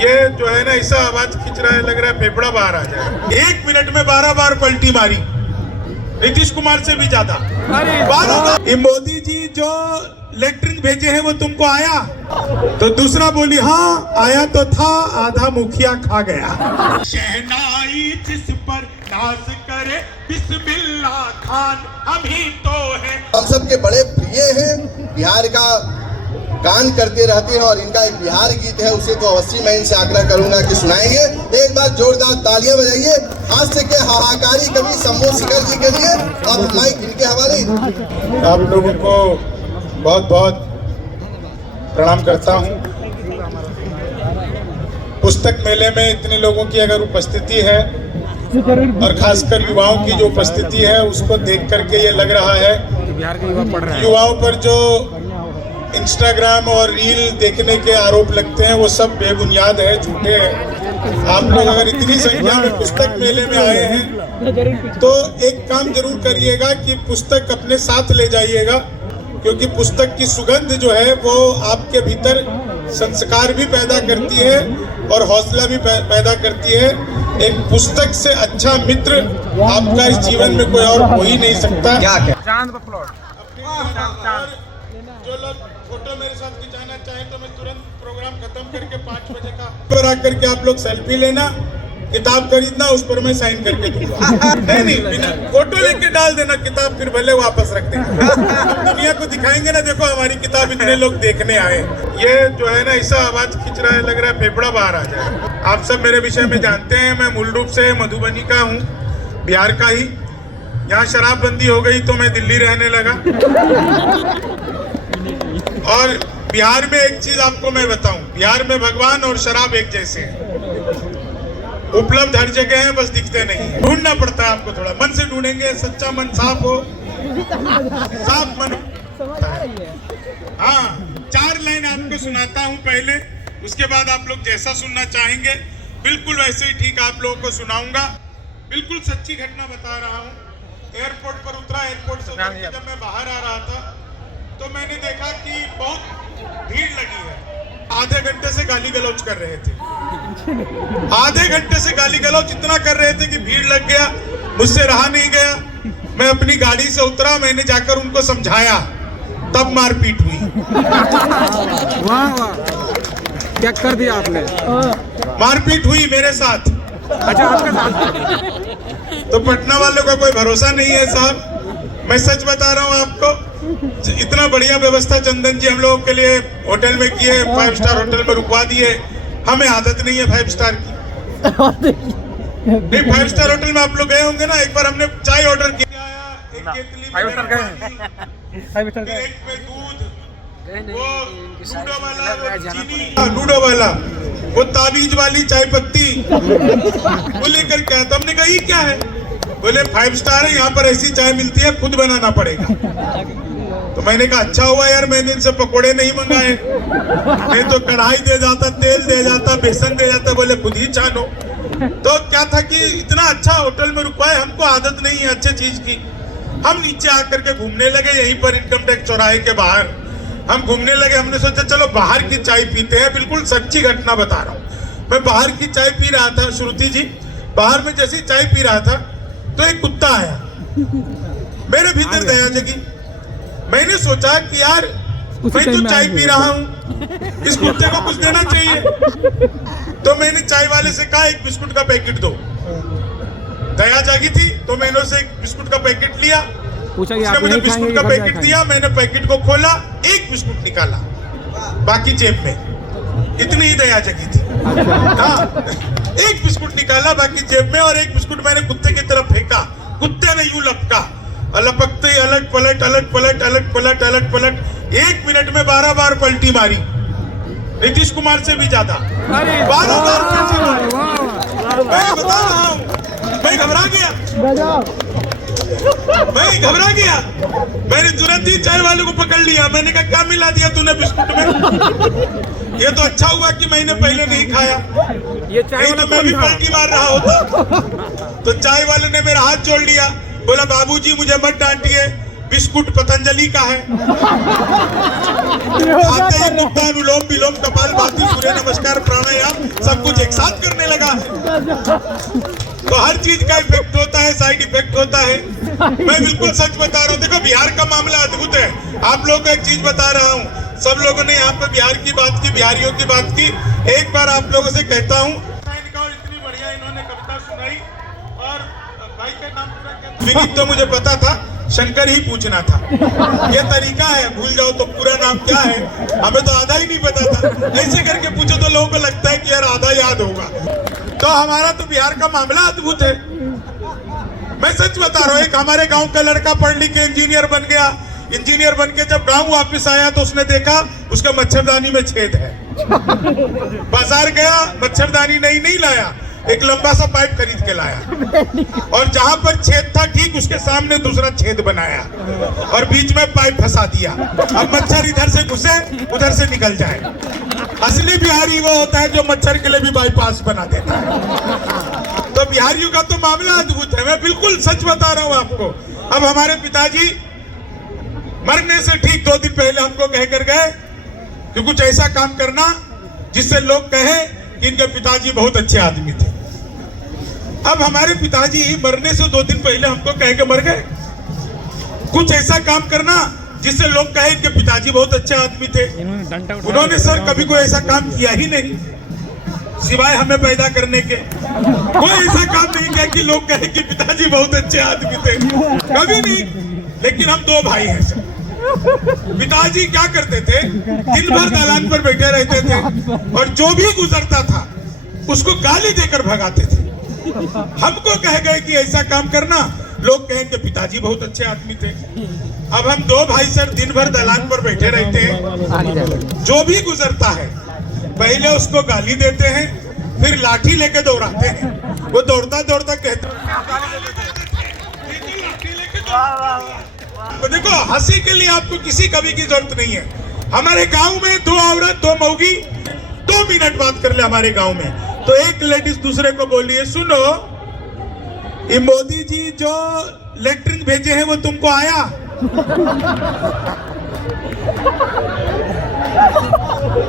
ये जो है ना ऐसा आवाज खींच रहा है, लग रहा है फेफड़ा बाहर आ जाए। 1 मिनट में 12 बार पलटी मारी, नीतीश कुमार से भी ज्यादा 12 बार। ये मोदी जी जो लेटरिन भेजे हैं वो तुमको आया? तो दूसरा बोली हाँ आया तो था, आधा मुखिया खा गया। शहनाई जिस पर नाज करे बिस्मिल्लाह खान हम ही तो है। हम सबके बड़े प्रिय हैं, बिहार का गान करते रहते हैं और इनका एक बिहार गीत है, उसे तो अवश्य मैं इनसे आग्रह करूंगा कि सुनाएंगे। एक बार जोरदार तालियां बजाइए हाथ से के हाहाकारी कवि शंभू शेखर जी के लिए। अब माइक इनके हवाले। आप लोगों को बहुत बहुत प्रणाम करता हूं। पुस्तक मेले में इतने लोगों की अगर उपस्थिति है और खासकर युवाओं की जो उपस्थिति है उसको देख करके ये लग रहा है युवाओं पर जो इंस्टाग्राम और रील देखने के आरोप लगते हैं वो सब बेबुनियाद है, झूठे हैं। आप लोग अगर इतनी संख्या में पुस्तक मेले में आए हैं तो एक काम जरूर करिएगा कि पुस्तक अपने साथ ले जाइएगा, क्योंकि पुस्तक की सुगंध जो है वो आपके भीतर संस्कार भी पैदा करती है और हौसला भी पैदा करती है। एक पुस्तक से अच्छा मित्र आपका इस जीवन में कोई और हो ही नहीं सकता। चांद पर प्लॉट जो लोग फोटो मेरे साथ खिंचाना चाहें तो मैं तुरंत प्रोग्राम खत्म करके 5 बजे का पर आकर के आप लोग सेल्फी लेना, किताब खरीदना, उस पर मैं साइन करके दूंगा। नहीं बिना फोटो लेके डाल देना, किताब फिर भले वापस रख देंगे। दुनिया को दिखाएंगे ना, देखो हमारी किताब इतने लोग देखने आए। ये जो है ना ऐसा आवाज खींच रहा है, लग रहा है फेफड़ा बाहर आ जाए। आप सब मेरे विषय में जानते हैं, मैं मूल रूप से मधुबनी का हूँ, बिहार का ही। यहाँ शराबबंदी हो गई तो मैं दिल्ली रहने लगा। और बिहार में एक चीज आपको मैं बताऊं, बिहार में भगवान और शराब एक जैसे हैं, उपलब्ध हर जगह है, बस दिखते नहीं। ढूंढना पड़ता है आपको, थोड़ा मन से ढूंढेंगे, सच्चा मन साफ हो, साफ मन। हाँ, 4 लाइन आपको सुनाता हूं पहले, उसके बाद आप लोग जैसा सुनना चाहेंगे बिल्कुल वैसे ही ठीक आप लोगों को सुनाऊंगा। बिल्कुल सच्ची घटना बता रहा हूँ। एयरपोर्ट पर उतरा, एयरपोर्ट से उतर के जब मैं बाहर आ रहा था तो मैंने देखा कि बहुत भीड़ लगी है। आधे घंटे से गाली गलौज कर रहे थे, आधे घंटे से गाली गलौज इतना कर रहे थे कि भीड़ लग गया, मुझसे रहा नहीं गया। मैं अपनी गाड़ी से उतरा, मैंने जाकर उनको समझाया, तब मारपीट हुई। वाह वाह, क्या कर दिया आपने? मारपीट हुई मेरे साथ। अच्छा, आपके साथ? तो पटना वालों का कोई भरोसा नहीं है साहब, मैं सच बता रहा हूँ आपको। इतना बढ़िया व्यवस्था चंदन जी हम लोगों के लिए होटल में किए, 5 स्टार होटल में रुकवा दिए। हमें आदत नहीं है 5 स्टार की। नहीं, 5 स्टार होटल में आप लोग गए होंगे ना, एक बार हमने चाय ऑर्डर किया, एक केतली में एक में दूध, वो लूडो वाला, वो चीनी, लूडो वाला, वो ताबीज वाली चाय पत्ती वो लेकर के आया। तो हमने कहा ये क्या है? बोले 5 स्टार है, यहाँ पर ऐसी चाय मिलती है, खुद बनाना पड़ेगा। तो मैंने कहा अच्छा हुआ यार मैंने इनसे पकोड़े नहीं मंगाए, नहीं तो कढ़ाई दे जाता, तेल दे जाता, बेसन दे जाता। बोले खुद ही छानो। तो क्या था कि इतना अच्छा होटल में रुकवाए, हमको आदत नहीं है अच्छे चीज की। हम नीचे आकर के घूमने लगे, यहीं पर इनकम टैक्स चौराहे के बाहर हम घूमने लगे। हमने सोचा चलो बाहर की चाय पीते हैं, बिल्कुल सच्ची घटना बता रहा हूँ। मैं बाहर की चाय पी रहा था, श्रुति जी, बाहर में जैसे चाय पी रहा था तो एक कुत्ता आया, मेरे भीतर दया जगी। मैंने सोचा कि यार मैं तो चाय पी रहा हूँ, इस कुत्ते को कुछ देना चाहिए। तो मैंने चाय वाले से कहा एक बिस्कुट का पैकेट दो। दया जागी थी तो मैंने उसे एक बिस्कुट का पैकेट लिया, उसने मुझे बिस्कुट का पैकेट दिया, मैंने पैकेट को खोला, एक बिस्कुट निकाला, बाकी जेब में। इतनी ही दया जगी थी। हाँ, एक बिस्कुट निकाला, बाकी जेब में, और एक बिस्कुट मैंने कुत्ते की तरफ फेंका। कुत्ते ने यूं लपका, लपकते ही अलट पलट अलट पलट अलट पलट अलट पलट 1 मिनट में 12 बार पलटी मारी, नीतीश कुमार से भी ज्यादा 12 बार पलटी मारी। मैं बता रहा हूँ, मैं घबरा गया। मैंने तुरंत ही चाय वाले को पकड़ लिया। मैंने कहा क्या मिला दिया तूने बिस्कुट में? ये तो अच्छा हुआ कि मैंने पहले नहीं खाया, ये चाय तो मैं भी पलटी मार रहा होता। तो चाय वाले ने मेरा हाथ जोड़ लिया, बोला बाबूजी मुझे मत डांटिए, बिस्कुट पतंजलि का है, खाते ही कुत्ता अनुलोम विलोम कपाल भाती सूर्य नमस्कार प्राणायाम सब कुछ एक साथ करने लगा है। तो हर चीज का इफेक्ट होता है, साइड इफेक्ट होता है। मैं बिल्कुल सच बता रहा हूँ। देखो बिहार का मामला अद्भुत है। आप लोगों को एक चीज बता रहा हूँ, सब लोगों ने यहाँ पे बिहार की बात की, बिहारियों की बात की। एक बार आप लोगों से कहता हूँ, इतनी बढ़िया इन्होंने कविता सुनाई। और भाई का नाम पूरा तो मुझे पता था, शंकर ही पूछना था। ये तरीका है, भूल जाओ तो पूरा नाम क्या है, हमें तो आधा ही नहीं पता था। ऐसे करके पूछो तो लोगों को लगता है कि यार आधा याद होगा। तो हमारा तो बिहार का मामला अद्भुत है। मैं सच बता रहा हूँ, एक हमारे गांव का लड़का पढ़ लिख के इंजीनियर बन गया। इंजीनियर बन के जब गांव वापस आया तो उसने देखा उसका मच्छरदानी में छेद है। बाजार गया, मच्छरदानी नहीं लाया, एक लंबा सा पाइप खरीद के लाया और जहां पर छेद था ठीक उसके सामने दूसरा छेद बनाया और बीच में पाइप फंसा दिया। अब मच्छर इधर से घुसे उधर से निकल जाए। असली बिहारी वो होता है जो मच्छर के लिए भी बाईपास बना देता है। तो बिहारियों का तो मामला अद्भुत है। मैं बिल्कुल सच बता रहा हूँ आपको। अब हमारे पिताजी मरने से ठीक 2 दिन पहले हमको कह कर गए कि कुछ ऐसा काम करना जिससे लोग कहे कि इनके पिताजी बहुत अच्छे आदमी थे। अब हमारे पिताजी मरने से 2 दिन पहले हमको कह के मर गए, कुछ ऐसा काम करना जिससे लोग कहे कि पिताजी बहुत अच्छे आदमी थे। उन्होंने सर कभी कोई ऐसा काम किया ही नहीं, सिवाय हमें पैदा करने के। कोई ऐसा काम नहीं किया कि लोग कहे कि पिताजी बहुत अच्छे आदमी थे, कभी नहीं। लेकिन हम 2 भाई हैं सर। पिताजी क्या करते थे, दिन भर दालान पर बैठे रहते थे और जो भी गुजरता था उसको गाली देकर भगाते थे। हमको कह गए कि ऐसा काम करना, लोग कहें कि पिताजी बहुत अच्छे आदमी थे। अब हम 2 भाई सर दिन भर दालान पर बैठे रहते हैं, जो भी गुजरता है पहले उसको गाली देते हैं, फिर लाठी लेके दौड़ाते हैं। वो दौड़ता दौड़ता कहते तो देखो, हंसी के लिए आपको किसी कवि की जरूरत नहीं है। हमारे गांव में 2 औरत 2 मौगी 2 मिनट बात कर ले हमारे गांव में, तो एक लेडीज दूसरे को बोली है, सुनो ये मोदी जी जो लेटरिन भेजे हैं वो तुमको आया?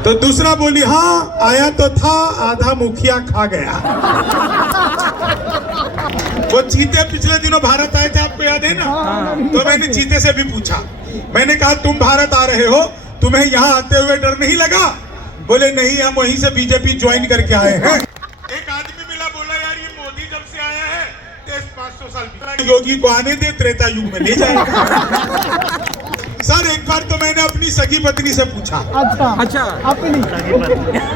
तो दूसरा बोली हाँ आया तो था, आधा मुखिया खा गया। वो चीते पिछले दिनों भारत आए थे, आपको याद है ना? तो मैंने चीते से भी पूछा, मैंने कहा तुम भारत आ रहे हो, तुम्हें यहाँ आते हुए डर नहीं लगा? बोले नहीं, हम वहीं से बीजेपी ज्वाइन करके आए हैं। एक आदमी मिला, बोला यार ये मोदी जब से आया है 500 साल योगी को आने दे, त्रेता युग में ले जाएगा। सर एक बार तो मैंने अपनी सगी पत्नी से पूछा। अच्छा अपनी?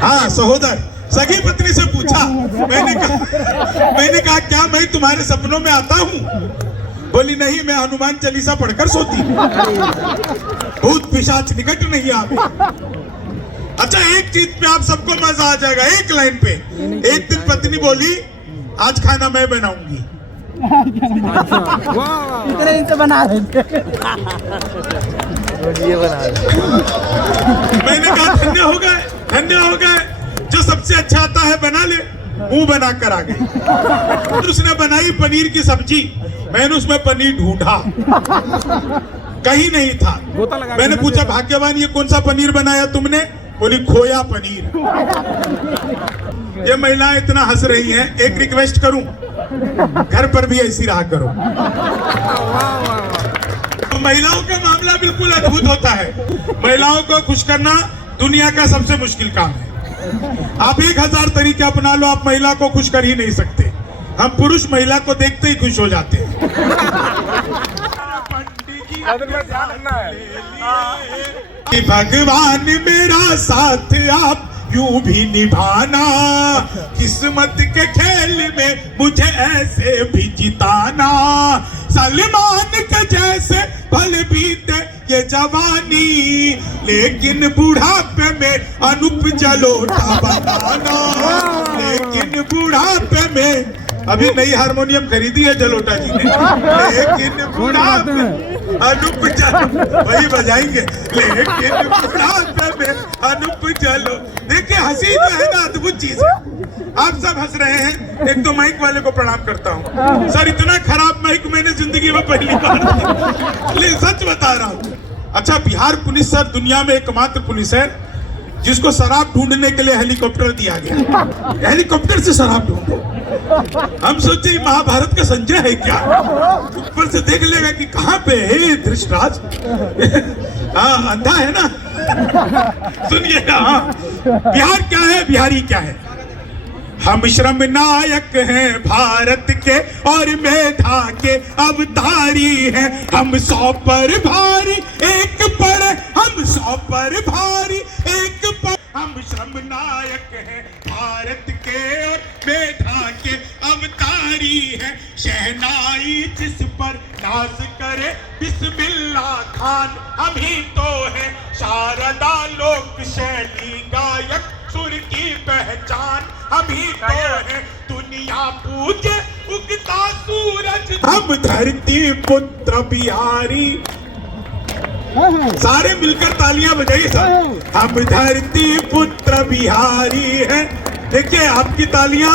हाँ सहोदर, सगी पत्नी से पूछा। मैंने कहा क्या मैं तुम्हारे सपनों में आता हूँ? बोली नहीं, मैं हनुमान चालीसा पढ़कर सोती हूँ, भूत पिशाच निकट नहीं आते। अच्छा एक चीज पे आप सबको मजा आ जाएगा, एक लाइन पे। एक दिन पत्नी बोली आज खाना मैं बनाऊंगी। इतने दिन से बना रहे थे। मैंने कहा धन्य हो गए, धन्य हो गए, जो सबसे अच्छा आता है बना ले। मुंह बना कर आ गई। उसने बनाई पनीर की सब्जी, मैंने उसमें पनीर ढूंढा, कहीं नहीं था। मैंने पूछा भाग्यवान ये कौन सा पनीर बनाया तुमने? बोली खोया पनीर। ये महिलाएं इतना हंस रही हैं, एक रिक्वेस्ट करूं, घर पर भी ऐसी रहा करो। महिलाओं का मामला बिल्कुल अद्भुत होता है। महिलाओं को खुश करना दुनिया का सबसे मुश्किल काम है। आप 1000 तरीके अपना लो, आप महिला को खुश कर ही नहीं सकते। हम पुरुष महिला को देखते ही खुश हो जाते हैं। भगवान मेरा साथ आप यूं भी निभाना, किस्मत के खेल में मुझे ऐसे भी जिताना। सलमान के जैसे भले बीते ये जवानी, लेकिन बुढ़ापे में अनूप जलोटा बनाना। लेकिन बुढ़ापे में, अभी नई हारमोनियम खरीदी है जलोटा जी ने, लेकिन बुढ़ापे अनूप वही बजाएंगे। लेकिन बुढ़ापे में अनुप जलो। देखिए हंसी जो है ना अद्भुत चीज है। आप सब हंस रहे हैं, एक तो माइक वाले को प्रणाम करता हूँ सर, इतना खराब माइक मैंने जिंदगी में पहली बार, लेकिन सच बता रहा हूँ। अच्छा, बिहार पुलिस सर दुनिया में एकमात्र पुलिस है जिसको शराब ढूंढने के लिए हेलीकॉप्टर दिया गया। हेलीकॉप्टर से शराब ढूंढो। हम सोचे महाभारत का संजय है क्या, ऊपर से देख लेगा कि कहाँ पे है धृतराज। हाँ अंधा है ना। सुनिएगा, हाँ बिहार क्या है, बिहारी क्या है। हम श्रम नायक हैं भारत के और मेधा के अवतारी हैं। हम 100 पर भारी एक पड़े, हम 100 पर भारी एक पड़े। हम श्रम नायक हैं भारत के और मेधा के अवतारी हैं। शहनाई जिस पर नाज करे बिस्मिल्लाह खान, हम ही तो हैं शारदा लोक शैली गायक, सुर की पहचान हम ही तो हैं। दुनिया पूजे उगता सूरज, हम धरती पुत्र बिहारी। सारे मिलकर तालियां बजाइए सर। हम धरती पुत्र बिहारी हैं। देखिए आपकी तालियां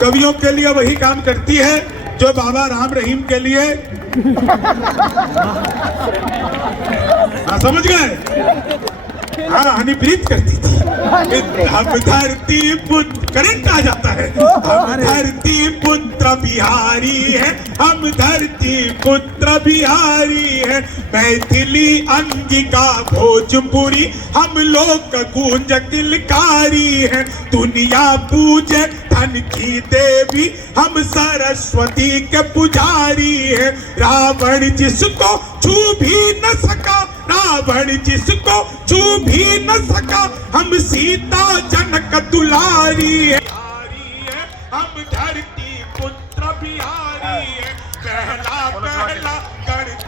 कवियों के लिए वही काम करती है जो बाबा राम रहीम के लिए। हाँ समझ गए, हाँ हनीप्रीत करती थी। हम धरती पुत्र, करंट आ जाता है। हम धरती पुत्र बिहारी है, हम धरती पुत्र बिहारी है। मैथिली अंगिका भोजपुरी हम लोग गूंज किलकारी है। दुनिया पूजे धन की देवी, हम सरस्वती के पुजारी है। रावण जिसको छू भी न सका, रावण जिसको छू भी न सका, हम सीता जनक दुलारी है। हम धरती पुत्र बिहारी है। पहला पहला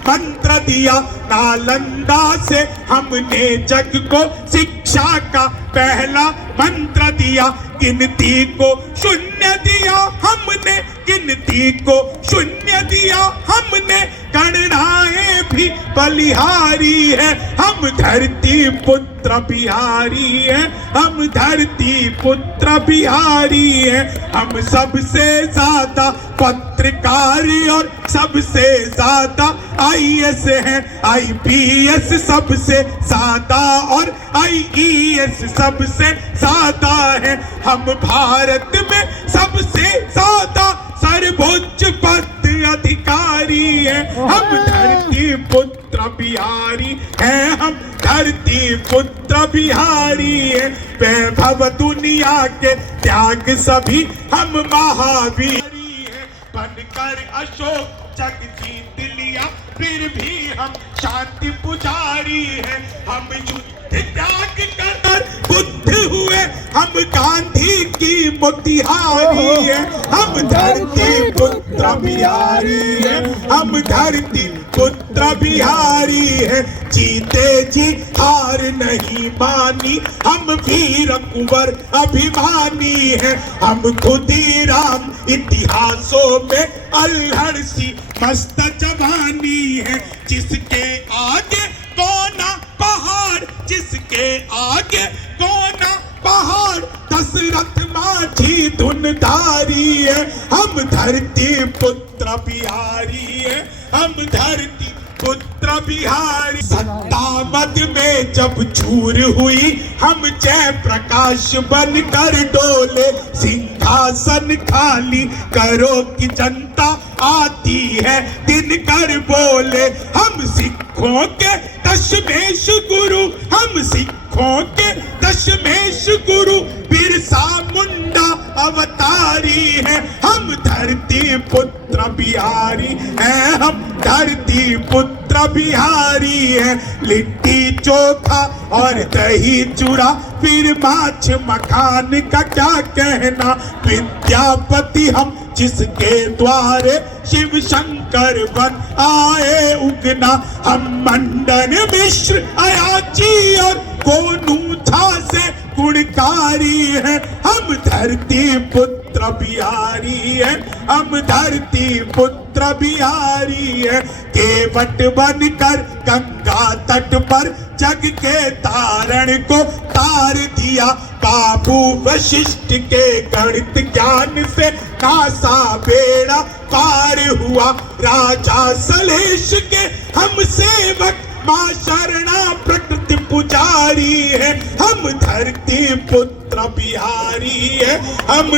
मंत्र दिया नालंदा से हमने जग को, शिक्षा का पहला मंत्र दिया। गिनती को शून्य दिया हमने, गिनती को शून्य दिया हमने। गणनाएं भी बलिहारी है, हम धरती पुत्र बिहारी है। हम धरती पुत्र बिहारी है। हम सबसे ज्यादा पत्रकारी और सबसे ज्यादा IAS है। IPS सबसे ज्यादा और IES सबसे ज्यादा है। हम भारत में सबसे ज्यादा सर्वोच्च पद अधिकारी है। हम धरती पुत्र बिहारी है, हम धरती पुत्र बिहारी है। वैभव दुनिया के त्याग सभी हम महावीर है। बनकर अशोक जग जीत लिया, फिर भी हम शांति पुजारी है। हम युद्ध त्याग कर बुद्ध हुए, हम गांधी की मोतिहारी है। हम धरती पुत्र बिहारी है, हम धरती पुत्र बिहारी है। जीते जी हार नहीं मानी, हम वीर कुंवर अभिमानी है। हम खुदीराम इतिहासों में अल्हड़ सी मस्त जवानी है। जिसके आगे कोना पहाड़, जिसके आगे कोना पहाड़, दशरथ माझी धुनधारी है। हम धरती पुत्र बिहारी है, हम धरती पुत्र बिहारी। सत्ता मद में जब चूर हुई, हम जय प्रकाश बनकर डोले। सिंहासन खाली करो कि जनता आती है, दिनकर बोले। हम सिखों के दशमेश गुरु, हम सिखों के दशमेश गुरु, बिरसा मुंडा अवतारी है। हम धरती पुत्र बिहारी है, हम धरती पुत्र बिहारी है। लिट्टी चोखा और दही चूड़ा, फिर माछ मखान का क्या कहना। विद्यापति हम जिसके द्वारे शिव शंकर बन आए उगना। हम मंडन मिश्र अयाची और गोनू झा से गुणकारी है। हम धरती पुत्र बिहारी है, हम धरती पुत्र पुत्र बिहारी है। केवट बनकर गंगा तट पर जग के तारण को तार दिया। काबू वशिष्ठ के गणित ज्ञान से नासा बेड़ा पार हुआ। राजा सलेश के हम सेवक माँ शरणा प्रकृति पुजारी है। हम धरती पुत्र बिहारी है। हम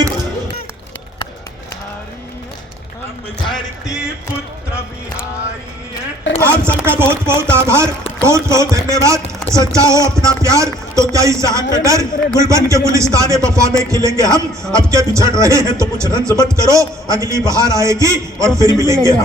धरती पुत्र बिहारी है। आप सबका बहुत बहुत आभार, बहुत बहुत धन्यवाद। सच्चा हो अपना प्यार तो क्या इस जहां का डर। गुलबन के गुलिस्ताने वफा में खिलेंगे हम। अब के बिछड़ रहे हैं तो कुछ रंज मत करो, अगली बहार आएगी और फिर मिलेंगे हम।